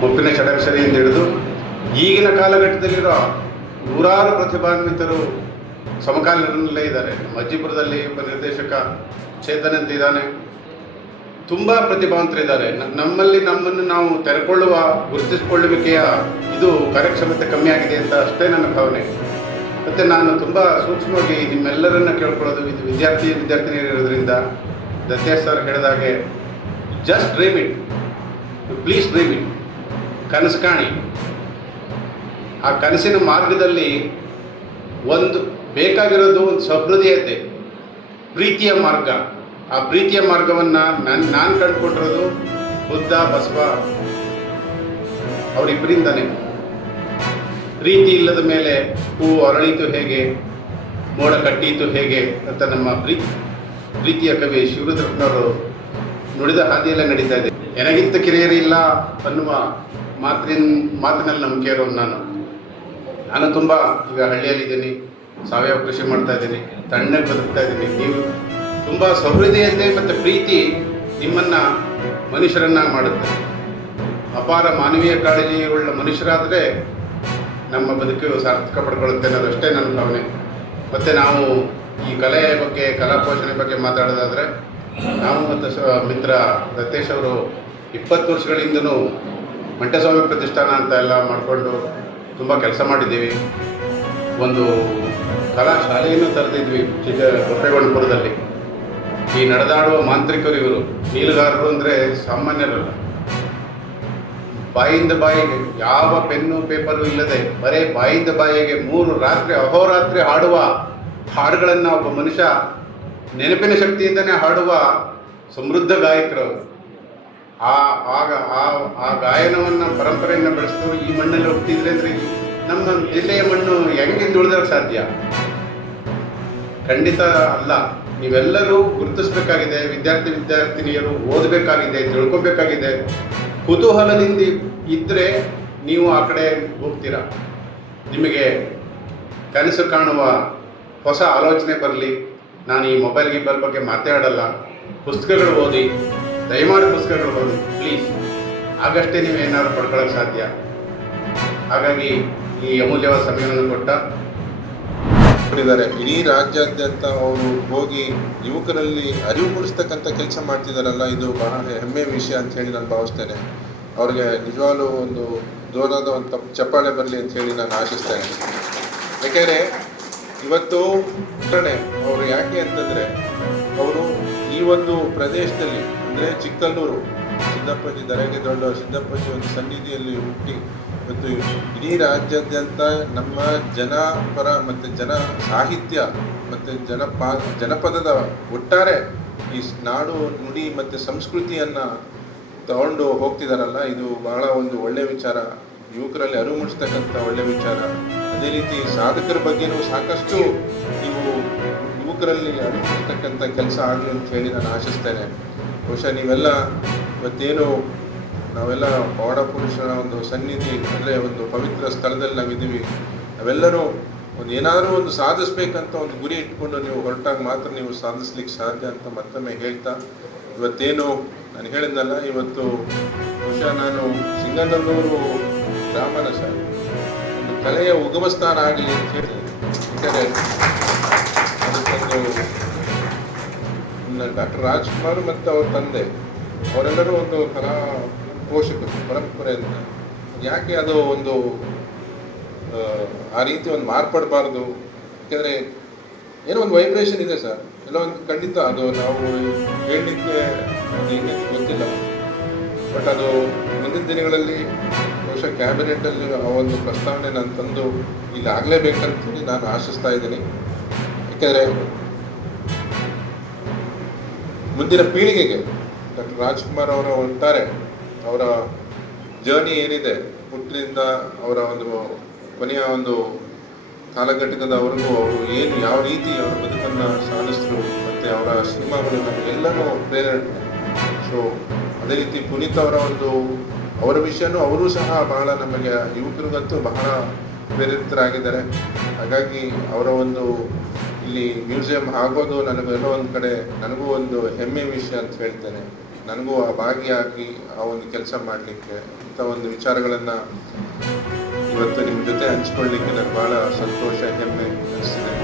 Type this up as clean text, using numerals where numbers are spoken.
ಮುಪ್ಪಿನ ಷಡಕ್ಷರಿಯಿಂದ ಹಿಡಿದು ಈಗಿನ ಕಾಲಘಟ್ಟದಲ್ಲಿರೋ ನೂರಾರು ಪ್ರತಿಭಾನ್ವಿತರು ಸಮಕಾಲೀನರಲ್ಲೇ ಇದ್ದಾರೆ. ಮಜ್ಜಿಪುರದಲ್ಲಿ ಒಬ್ಬ ನಿರ್ದೇಶಕ ಚೇತನ್ ಅಂತ ಇದ್ದಾನೆ, ತುಂಬ ಪ್ರತಿಭಾವಂತರಿದ್ದಾರೆ. ನಮ್ಮನ್ನು ನಾವು ತೆರೆಕೊಳ್ಳುವ ಗುರುತಿಸಿಕೊಳ್ಳುವಿಕೆಯ ಇದು ಕಾರ್ಯಕ್ಷಮತೆ ಕಮ್ಮಿ ಆಗಿದೆ ಅಂತ ಅಷ್ಟೇ ನನ್ನ ಭಾವನೆ. ಮತ್ತು ನಾನು ತುಂಬ ಸೂಕ್ಷ್ಮವಾಗಿ ನಿಮ್ಮೆಲ್ಲರನ್ನ ಕೇಳ್ಕೊಳ್ಳೋದು, ಇದು ವಿದ್ಯಾರ್ಥಿನಿಯರಿರೋದ್ರಿಂದ ದತ್ತೇಶ್ ಸರ್ ಹೇಳಿದಾಗೆ just dream it, please dream it, ಕನಸು ಕಾಣಿ. ಆ ಕನಸಿನ ಮಾರ್ಗದಲ್ಲಿ ಒಂದು ಬೇಕಾಗಿರೋದು ಒಂದು ಸಹೃದಯತೆ, ಪ್ರೀತಿಯ ಮಾರ್ಗ. ಆ ಪ್ರೀತಿಯ ಮಾರ್ಗವನ್ನು ನಾನು ಕಂಡುಕೊಂಡಿರೋದು ಬುದ್ಧ ಬಸವ ಅವರಿಬ್ಬರಿಂದನೇ. ಪ್ರೀತಿ ಇಲ್ಲದ ಮೇಲೆ ಹೂವು ಅರಳೀತು ಹೇಗೆ, ಮೋಡ ಕಟ್ಟೀತು ಹೇಗೆ ಅಂತ ನಮ್ಮ ಪ್ರೀತಿಯ ಕವಿ ಶಿವರುದ್ರಪ್ಪನವರು ನುಡಿದ ಹಾದಿಯಲ್ಲೇ ನಡೀತಾ ಇದೆ. ನನಗಿಂತ ಕಿರಿಯರಿಲ್ಲ ಅನ್ನುವ ಮಾತಿನಲ್ಲಿ ನಂಬಿಕೆ ಇರೋನು ನಾನು ತುಂಬ ಈಗ ಹಳ್ಳಿಯಲ್ಲಿದ್ದೀನಿ, ಸಾವಯವ ಕೃಷಿ ಮಾಡ್ತಾ ಇದ್ದೀನಿ, ತಣ್ಣಗೆ ಬದುಕ್ತಾ ಇದ್ದೀನಿ. ನೀವು ತುಂಬ ಸಹೃದಯತೆ ಮತ್ತು ಪ್ರೀತಿ ನಿಮ್ಮನ್ನು ಮನುಷ್ಯರನ್ನಾಗಿ ಮಾಡುತ್ತೆ. ಅಪಾರ ಮಾನವೀಯ ಕಾಳಜಿಯುಳ್ಳ ಮನುಷ್ಯರಾದರೆ ನಮ್ಮ ಬದುಕು ಸಾರ್ಥಕ ಪಡ್ಕೊಳ್ಳುತ್ತೆ ಅನ್ನೋದಷ್ಟೇ ನನ್ನ ಭಾವನೆ. ಮತ್ತು ನಾವು ಈ ಕಲೆಯ ಬಗ್ಗೆ, ಕಲಾ ಪೋಷಣೆ ಬಗ್ಗೆ ಮಾತಾಡೋದಾದರೆ, ನಾವು ಮತ್ತು ಮಿತ್ರ ದತ್ತೇಶ್ ಅವರು 20 ವರ್ಷಗಳಿಂದನೂ ಮಂಟಸ್ವಾಮಿ ಪ್ರತಿಷ್ಠಾನ ಅಂತ ಎಲ್ಲ ಮಾಡಿಕೊಂಡು ತುಂಬ ಕೆಲಸ ಮಾಡಿದ್ದೀವಿ. ಒಂದು ಕಲಾ ಶಾಲೆಯನ್ನು ತರೆದಿದ್ವಿ ಗೊಪ್ಪೆಗೊಂಡಪುರದಲ್ಲಿ. ಈ ನಡೆದಾಡುವ ಮಾಂತ್ರಿಕರು ಇವರು, ನೀಲುಗಾರರು ಅಂದರೆ ಸಾಮಾನ್ಯರಲ್ಲ. ಬಾಯಿಂದ ಬಾಯಿಗೆ ಯಾವ ಪೆನ್ನು ಪೇಪರು ಇಲ್ಲದೆ ಬರೀ ಬಾಯಿಂದ ಬಾಯಿಗೆ 3 ರಾತ್ರಿ ಅಹೋರಾತ್ರಿ ಹಾಡುವ ಹಾಡುಗಳನ್ನು ಒಬ್ಬ ಮನುಷ್ಯ ನೆನಪಿನ ಶಕ್ತಿಯಿಂದನೇ ಹಾಡುವ ಸಮೃದ್ಧ ಗಾಯಕರು. ಆ ಗಾಯನವನ್ನು ಪರಂಪರೆಯನ್ನು ಬೆಳೆಸಿದವರು ಈ ಮಣ್ಣಲ್ಲಿ ಹುಟ್ಟಿದ್ರೆ ಅಂದರೆ ನಮ್ಮ ಜಿಲ್ಲೆಯ ಮಣ್ಣು ಹೆಂಗಿಂದ ಉಳಿದಕ್ಕೆ ಸಾಧ್ಯ? ಖಂಡಿತ ಅಲ್ಲ. ನೀವೆಲ್ಲರೂ ಗುರುತಿಸಬೇಕಾಗಿದೆ, ವಿದ್ಯಾರ್ಥಿನಿಯರು ಓದಬೇಕಾಗಿದೆ, ತಿಳ್ಕೊಬೇಕಾಗಿದೆ. ಕುತೂಹಲದಿಂದ ಇದ್ದರೆ ನೀವು ಆ ಕಡೆ ಹೋಗ್ತೀರಾ. ನಿಮಗೆ ಕನಸು ಕಾಣುವ ಹೊಸ ಆಲೋಚನೆ ಬರಲಿ. ನಾನು ಈ ಮೊಬೈಲ್ ಬಗ್ಗೆ ಮಾತಾಡಲ್ಲ. ಪುಸ್ತಕಗಳು ಓದಿ, ದಯಮಾಡಿ ಪುಸ್ತಕಗಳು ಓದಿ ಪ್ಲೀಸ್. ಆಗಷ್ಟೇ ನೀವು ಏನಾದ್ರು ಪಡ್ಕೊಳ್ಳೋಕ್ಕೆ ಸಾಧ್ಯ. ಹಾಗಾಗಿ ಈ ಅಮೂಲ್ಯವಾದ ಸಮಯವನ್ನು ಕೊಟ್ಟ ಇಡೀ ರಾಜ್ಯಾದ್ಯಂತ ಅವರು ಹೋಗಿ ಯುವಕರಲ್ಲಿ ಅರಿವು ಮೂಡಿಸ್ತಕ್ಕಂಥ ಕೆಲಸ ಮಾಡ್ತಿದ್ದಾರಲ್ಲ, ಇದು ಬಹಳ ಹೆಮ್ಮೆಯ ವಿಷಯ ಅಂತ ಹೇಳಿ ನಾನು ಭಾವಿಸ್ತೇನೆ. ಅವ್ರಿಗೆ ನಿಜವಾಗ್ಲೂ ಒಂದು ಜೋರಾದ ಒಂದು ಚಪ್ಪಾಳೆ ಬರಲಿ ಅಂತ ಹೇಳಿ ನಾನು ಆಶಿಸ್ತೇನೆ. ಯಾಕೆಂದರೆ ಇವತ್ತು ಅವರು ಯಾಕೆ ಅಂತಂದರೆ, ಅವರು ಈ ಒಂದು ಪ್ರದೇಶದಲ್ಲಿ ಅಂದರೆ ಚಿಕ್ಕಲ್ಲೂರು ಸಿದ್ದಪ್ಪಾಜಿ ದರೆಗೆ ದೊಡ್ಡ ಸಿದ್ದಪ್ಪಾಜಿ ಒಂದು ಸನ್ನಿಧಿಯಲ್ಲಿ ಹುಟ್ಟಿ ಮತ್ತು ಇಡೀ ರಾಜ್ಯಾದ್ಯಂತ ನಮ್ಮ ಜನಪರ ಮತ್ತು ಜನ ಸಾಹಿತ್ಯ ಮತ್ತು ಜನಪದದ ಒಟ್ಟಾರೆ ಈ ನಾಡು ನುಡಿ ಮತ್ತು ಸಂಸ್ಕೃತಿಯನ್ನು ತಗೊಂಡು ಹೋಗ್ತಿದ್ದಾರಲ್ಲ, ಇದು ಬಹಳ ಒಂದು ಒಳ್ಳೆಯ ವಿಚಾರ. ಯುವಕರಲ್ಲಿ ಅರಿವು ಮೂಡಿಸ್ತಕ್ಕಂಥ ಒಳ್ಳೆಯ ವಿಚಾರ. ಅದೇ ರೀತಿ ಸಾಧಕರ ಬಗ್ಗೆನೂ ಸಾಕಷ್ಟು ನೀವು ಯುವಕರಲ್ಲಿ ಅರಿವು ಮೂಡಿಸ್ತಕ್ಕಂಥ ಕೆಲಸ ಆಗಲಿ ಅಂತ ಹೇಳಿ ನಾನು ಆಶಿಸ್ತೇನೆ. ಬಹುಶಃ ನೀವೆಲ್ಲ ಇವತ್ತೇನು ನಾವೆಲ್ಲ ಪವಾಡ ಪುರುಷರ ಒಂದು ಸನ್ನಿಧಿ ಅಂದರೆ ಒಂದು ಪವಿತ್ರ ಸ್ಥಳದಲ್ಲಿ ನಾವಿದ್ದೀವಿ. ನಾವೆಲ್ಲರೂ ಏನಾದರೂ ಒಂದು ಸಾಧಿಸ್ಬೇಕಂತ ಒಂದು ಗುರಿ ಇಟ್ಕೊಂಡು ನೀವು ಹೊರಟಾಗ ಮಾತ್ರ ನೀವು ಸಾಧಿಸ್ಲಿಕ್ಕೆ ಸಾಧ್ಯ ಅಂತ ಮತ್ತೊಮ್ಮೆ ಹೇಳ್ತಾ, ಇವತ್ತೇನು ನಾನು ಹೇಳಿದ್ನಲ್ಲ, ಇವತ್ತು ಬಹುಶಃ ನಾನು ಸಿಂಗನಲ್ಲೂರು ಗ್ರಾಮನ ಒಂದು ಕಲೆಯ ಉಗಮ ಸ್ಥಾನ ಆಗಲಿ ಅಂತ ಹೇಳಿದೆ. ಯಾಕಂದರೆ ಅದಕ್ಕೊಂದು ಡಾಕ್ಟರ್ ರಾಜ್ಕುಮಾರ್ ಮತ್ತು ಅವ್ರ ತಂದೆ ಅವರೆಲ್ಲರೂ ಒಂದು ಕಲಾ ಪೋಷಕರು ಪರಂಪರೆಯಿಂದ. ಯಾಕೆ ಅದು ಒಂದು ಆ ರೀತಿ ಒಂದು ಮಾರ್ಪಡಬಾರ್ದು? ಯಾಕೆಂದರೆ ಏನೋ ಒಂದು ವೈಬ್ರೇಷನ್ ಇದೆ ಸರ್, ಎಲ್ಲೋ ಒಂದು ಖಂಡಿತ ಅದು ನಾವು ಹೇಳಲಿಕ್ಕೆ ಅದು ಇನ್ನೂ ಗೊತ್ತಿಲ್ಲ. ಬಟ್ ಅದು ಮುಂದಿನ ದಿನಗಳಲ್ಲಿ ಬಹುಶಃ ಕ್ಯಾಬಿನೆಟಲ್ಲಿ ಆ ಒಂದು ಪ್ರಸ್ತಾವನೆ ನಾನು ತಂದು ಇಲ್ಲಿ ಆಗಲೇಬೇಕಂತೇಳಿ ನಾನು ಆಶಿಸ್ತಾ ಇದ್ದೀನಿ. ಯಾಕೆಂದರೆ ಮುಂದಿನ ಪೀಳಿಗೆಗೆ ಡಾಕ್ಟರ್ ರಾಜ್ಕುಮಾರ್ ಅವರ ಒಟ್ಟಾರೆ ಅವರ ಜರ್ನಿ ಏನಿದೆ, ಹುಟ್ಟಿನಿಂದ ಅವರ ಒಂದು ಕೊನೆಯ ಒಂದು ಕಾಲಘಟ್ಟದವರೆಗೂ ಅವರು ಏನು ಯಾವ ರೀತಿ ಅವರ ಬದುಕನ್ನು ಸಾಧಿಸಿದ್ರು ಮತ್ತು ಅವರ ಸಿನಿಮಾಗಳು ನಮಗೆಲ್ಲನೂ ಪ್ರೇರಣೆ. ಸೊ ಅದೇ ರೀತಿ ಪುನೀತ್ ಅವರ ಅವರ ವಿಷಯನೂ ಅವರೂ ಸಹ ಬಹಳ ನಮಗೆ ಯುವಕರಿಗಂತೂ ಬಹಳ ಪ್ರೇರಿತರಾಗಿದ್ದಾರೆ. ಹಾಗಾಗಿ ಅವರ ಇಲ್ಲಿ ಮ್ಯೂಸಿಯಂ ಆಗೋದು ನನಗೆಲ್ಲೋ ಒಂದು ಕಡೆ ನನಗೂ ಒಂದು ಹೆಮ್ಮೆ ವಿಷಯ ಅಂತ ಹೇಳ್ತೇನೆ. ನನಗೂ ಆ ಭಾಗಿಯಾಗಿ ಆ ಒಂದು ಕೆಲಸ ಮಾಡಲಿಕ್ಕೆ ಅಂತ ಒಂದು ವಿಚಾರಗಳನ್ನು ಇವತ್ತು ನಿಮ್ಮ ಜೊತೆ ಹಂಚ್ಕೊಳ್ಳಿಕ್ಕೆ ನನಗೆ ಭಾಳ ಸಂತೋಷ ಹೆಮ್ಮೆ ಅನಿಸ್ತಿದೆ.